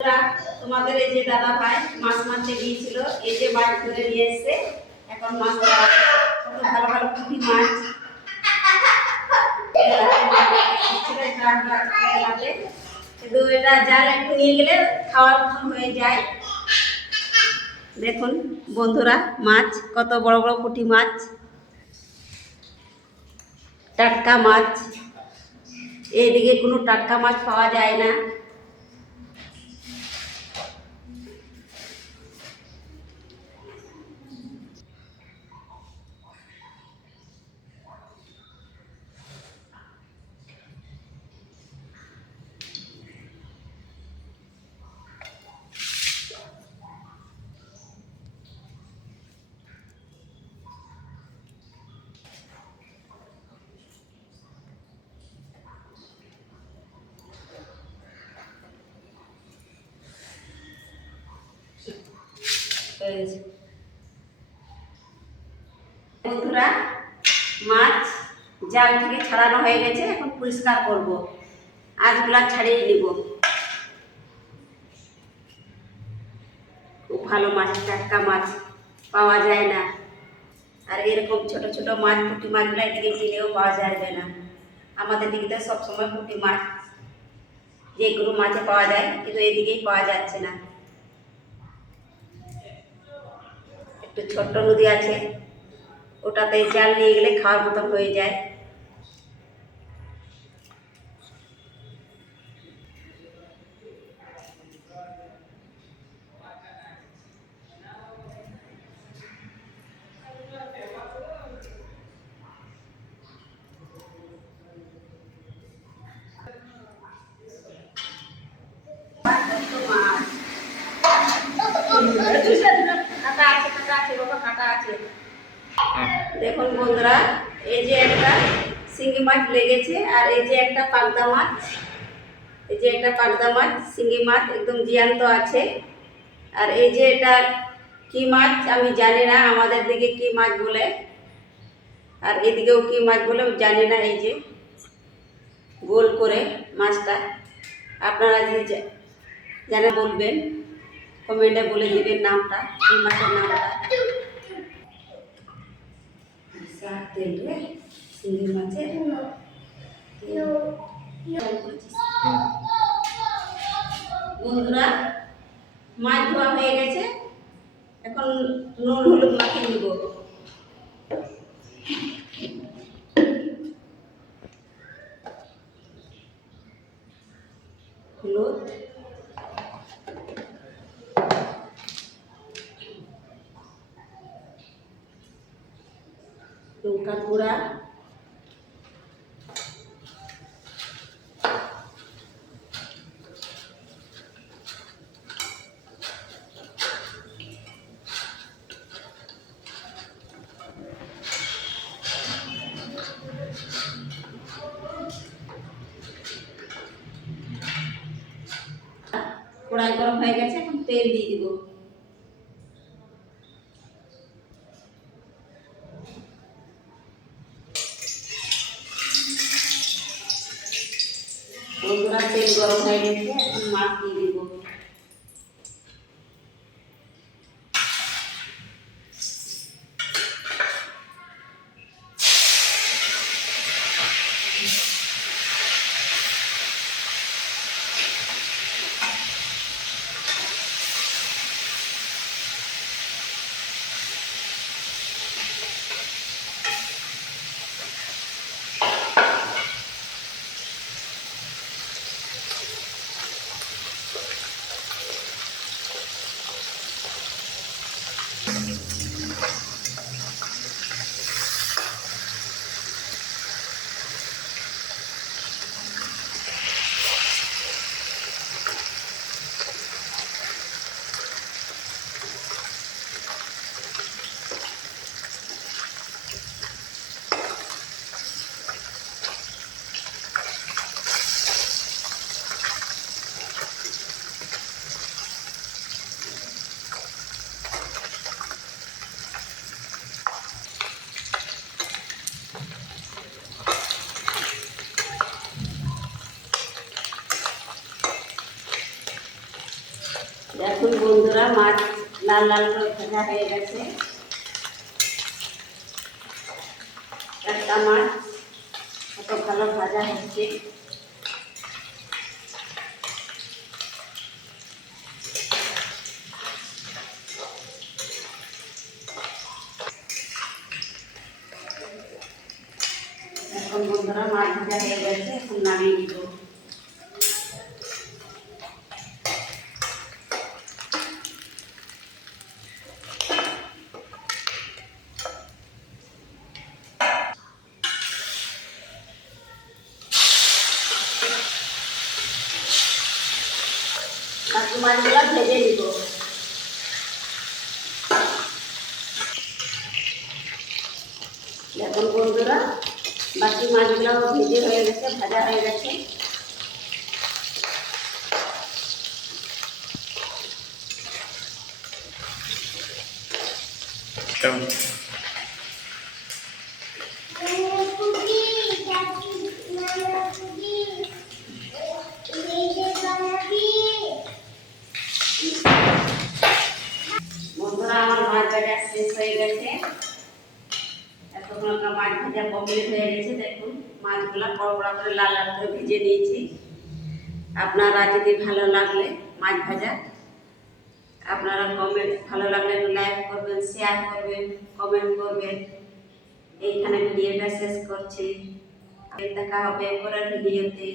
বন্ধুরা, তোমাদের এই যে দাদা ভাই মাছ মারতে গিয়েছিল, এই যে মাছ ধরে নিয়ে এসছে। এখন মাছ ধরা হবে। কত ভালো ভালো পুঁটি মাছ। কিন্তু এটা জাল একটু নিয়ে গেলে খাওয়ার মতন হয়ে যায়। দেখুন বন্ধুরা, মাছ কত বড় বড় পুঁটি মাছ, টাটকা মাছ। এইদিকে কোনো টাটকা মাছ পাওয়া যায় না। বন্ধুরা, মাছ জাল থেকে ছাড়ানো হয়ে গেছে। এখন পরিষ্কার করব, আঁশগুলা ছাড়িয়ে নিব। খুব ভালো মাছ, টাটকা মাছ পাওয়া যায় না। আর এরকম ছোট ছোট মাছ, পুঁটি মাছগুলো এদিকে কিনেও পাওয়া যাবে না। আমাদের দিকে তো সবসময় পুঁটি মাছ, যে কোনো মাছে পাওয়া যায়, কিন্তু এদিকেই পাওয়া যাচ্ছে না। একটু ছোট্ট নদী আছে, ওটাতে জাল নিয়ে গেলে খাওয়ার মতো হয়ে যায়। দেখুন বন্ধুরা, এই যে একটা শিঙি মাছ লেগেছে, আর এই যে একটা পাগদা মাছ। এই যে একটা পাগদা মাছ, শিঙি মাছ একদম জ্যান্ত আছে। আর এই যে এটা কি মাছ আমি জানি না, আমাদের দিকে কি মাছ বলে, আর এদিকেও কি মাছ বলে জানি না। এই যে গোল করে মাছটা, আপনারা যদি জানে বলবেন, কমেন্টে বলে দিবেন নামটা, এই মাছের নামটা। তেল রে শিঙি মাছের বন্ধুরা, মাছ ধোয়া হয়ে গেছে। এখন নুন হলুদ মাখিয়ে নিব। হলুদ, লঙ্কা গুঁড়া, কড়াই গরম হয়ে গেছে। এখন তেল দিয়ে দিব। বন্ধুরা, তেল গরম হয়ে গেছে, এখন মাছ দিয়ে দিব। দেখুন বন্ধুরা, মাছ লাল লাল করে ভাজা হয়ে গেছে। একটা মাছ কত ভালো ভাজা হচ্ছে। এখন বন্ধুরা মাছ ভাজা হয়ে গেছে, এখন নামিয়ে দিব। বাকি মাছগুলো ভেজে নিব। দেখুন বন্ধুরা, বাকি মাছগুলো ভেজে হয়ে গেছে, ভাজা হয়ে গেছে। বন্ধুরা, আমার মাছ ভাজা শেষ হয়ে গেছে। এতক্ষণ আপনার মাছ ভাজা কমপ্লিট হয়ে গেছে। দেখুন মাছগুলো বড় বড় করে লাল লাল করে ভেজে নিয়েছি। আপনারা যদি ভালো লাগলে মাছ ভাজা, আপনারা কমেন্ট, ভালো লাগলে লাইক করবেন, শেয়ার করবেন, কমেন্ট করবেন। এইখানে ভিডিওটা শেষ করছি। দেখা হবে পরের ভিডিওতে।